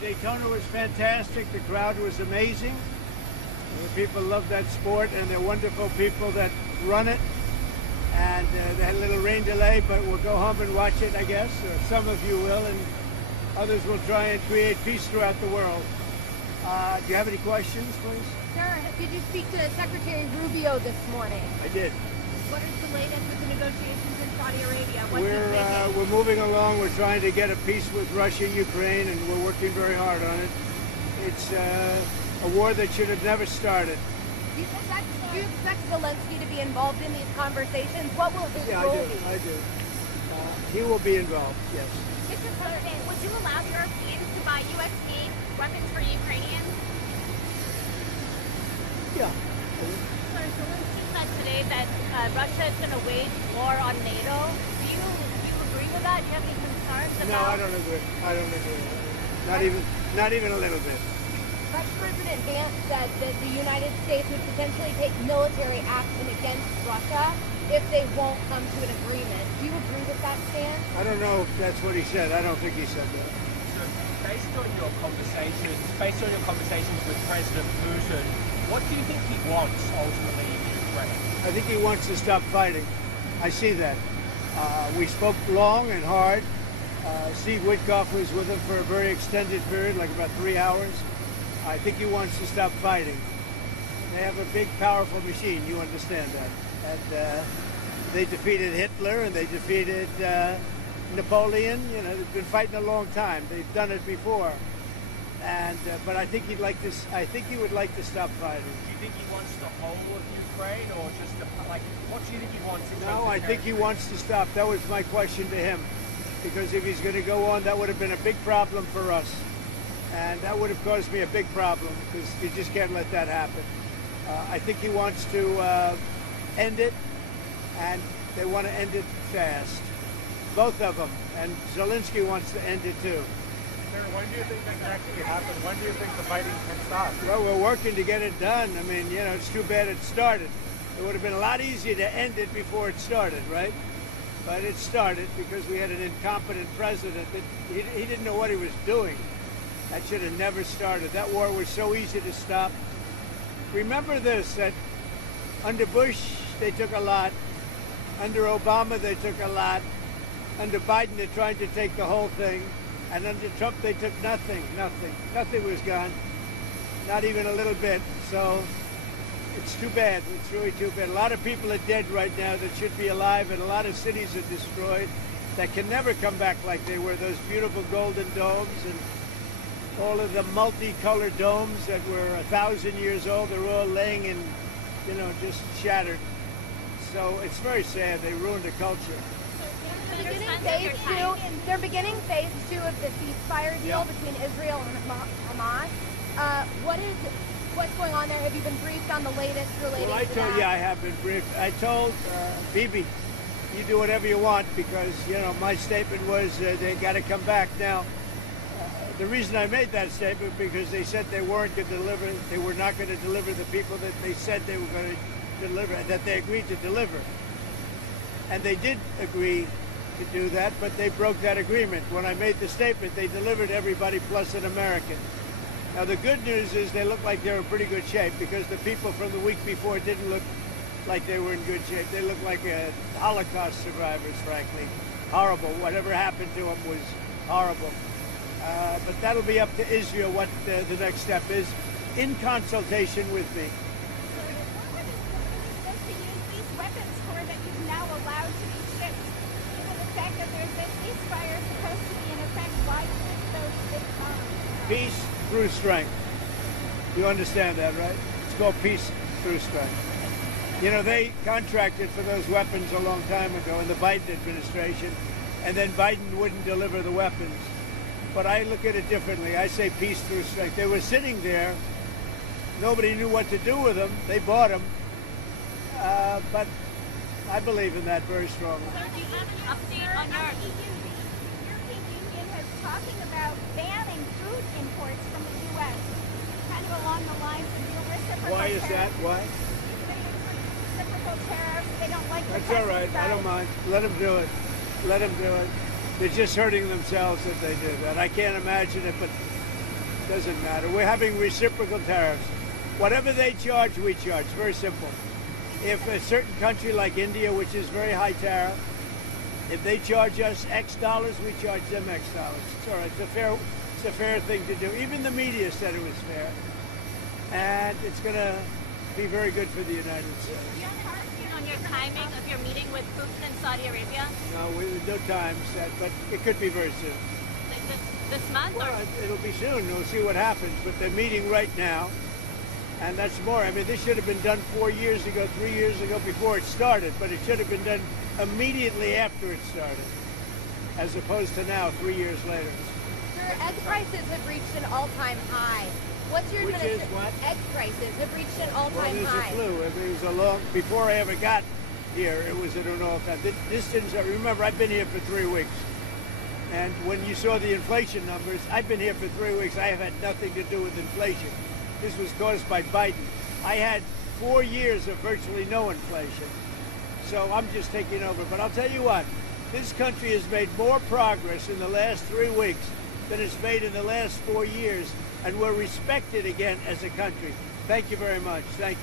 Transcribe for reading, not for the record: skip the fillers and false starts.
Daytona was fantastic. The crowd was amazing. The people love that sport, and they're wonderful people that run it. And they had a little rain delay, but we'll go home and watch it, I guess. Or some of you will, and others will try and create peace throughout the world. Do you have any questions, please? Sir, did you speak to Secretary Rubio this morning? I did. What is the latest with the negotiations in Saudi Arabia? What's he thinking? We're moving along. We're trying to get a peace with Russia, Ukraine, and we're working very hard on it. It's a war that should have never started. Do you expect Zelensky to be involved in these conversations? What will his role be? I do. He will be involved, yes. Mr. President, would you allow Europeans to buy U.S.-made weapons for Ukrainians? Yeah. Sir, Zelensky said today that Russia is going to wage war on NATO. Do you agree with that? Do you have any concerns about? No, I don't agree. I don't agree. Not even a little bit. Vice President Vance said that the United States would potentially take military action against Russia if they won't come to an agreement. Do you agree with that stance? I don't know if that's what he said. I don't think he said that. So based on your conversations with President Putin, what do you think he wants ultimately in Ukraine? I think he wants to stop fighting. I see that. We spoke long and hard. Steve Witkoff was with him for a very extended period, like about 3 hours. I think he wants to stop fighting. They have a big, powerful machine. You understand that. And they defeated Hitler and they defeated Napoleon. You know, they've been fighting a long time. They've done it before. And but I think he'd like to. I think he would like to stop fighting. Do you think he wants the whole of Ukraine, or just what do you think he wants? No, I think he wants to stop. That was my question to him, because if he's going to go on, that would have been a big problem for us, and that would have caused me a big problem because you just can't let that happen. I think he wants to end it, and they want to end it fast, both of them. And Zelensky wants to end it too. When do you think that can actually happen? When do you think the fighting can stop? Well, we're working to get it done. I mean, you know, it's too bad it started. It would have been a lot easier to end it before it started, right? But it started because we had an incompetent president that he didn't know what he was doing. That should have never started. That war was so easy to stop. Remember this, that under Bush, they took a lot. Under Obama, they took a lot. Under Biden, they're trying to take the whole thing. And under Trump, they took nothing. Nothing was gone. Not even a little bit. So it's too bad. It's really too bad. A lot of people are dead right now that should be alive, and a lot of cities are destroyed that can never come back like they were. Those beautiful golden domes and all of the multicolored domes that were 1,000 years old, they're all laying in, you know, just shattered. So it's very sad. They ruined the culture. They're beginning phase 2 of the ceasefire deal between Israel and Hamas. What's going on there? Have you been briefed on the latest related to that? Yeah, I have been briefed. I told Bibi, you do whatever you want, because, you know, my statement was they got to come back. Now, the reason I made that statement because they said they weren't going to deliver. They were not going to deliver the people that they said they were going to deliver, that they agreed to deliver. And they did agree to do that, but they broke that agreement. When I made the statement, they delivered everybody plus an American. Now, the good news is they look like they're in pretty good shape, because the people from the week before didn't look like they were in good shape. They looked like Holocaust survivors, frankly. Horrible. Whatever happened to them was horrible. But that'll be up to Israel what the next step is, in consultation with me. Peace through strength. You understand that, right? It's called peace through strength. You know, they contracted for those weapons a long time ago in the Biden administration, and then Biden wouldn't deliver the weapons. But I look at it differently. I say peace through strength. They were sitting there. Nobody knew what to do with them. They bought them. But I believe in that very strongly. Sir, do you have an update on your European Union is talking about banning food imports from the U.S., kind of along the lines of your reciprocal Why is that? Why? Reciprocal tariffs. They don't like the That's all right. I don't mind. Let them do it. Let them do it. They're just hurting themselves if they do that. I can't imagine it, but Doesn't matter. We're having reciprocal tariffs. Whatever they charge, we charge. Very simple. If a certain country like India, which is very high tariff, if they charge us X dollars, we charge them X dollars. It's all right. It's a fair thing to do. Even the media said it was fair. And it's going to be very good for the United States. Do you have clarity on your timing of your meeting with Putin in Saudi Arabia? No, there's no time set, but it could be very soon. Like this month? Well, Or? it'll be soon. We'll see what happens. But they're meeting right now. And that's more. I mean, this should have been done 4 years ago, 3 years ago, before it started. But it should have been done immediately after it started, as opposed to now, 3 years later. Sir, egg prices have reached an all-time high. What's your Which is administration? what? Egg prices have reached an Well, all-time there's a high. flu. It was a long, before I ever got here, it was at an all-time. This didn't, remember, I've been here for 3 weeks. And when you saw the inflation numbers, I've been here for 3 weeks. I have had nothing to do with inflation. This was caused by Biden. I had 4 years of virtually no inflation. So I'm just taking over. But I'll tell you what, this country has made more progress in the last 3 weeks than it's made in the last 4 years. And we're respected again as a country. Thank you very much. Thank you.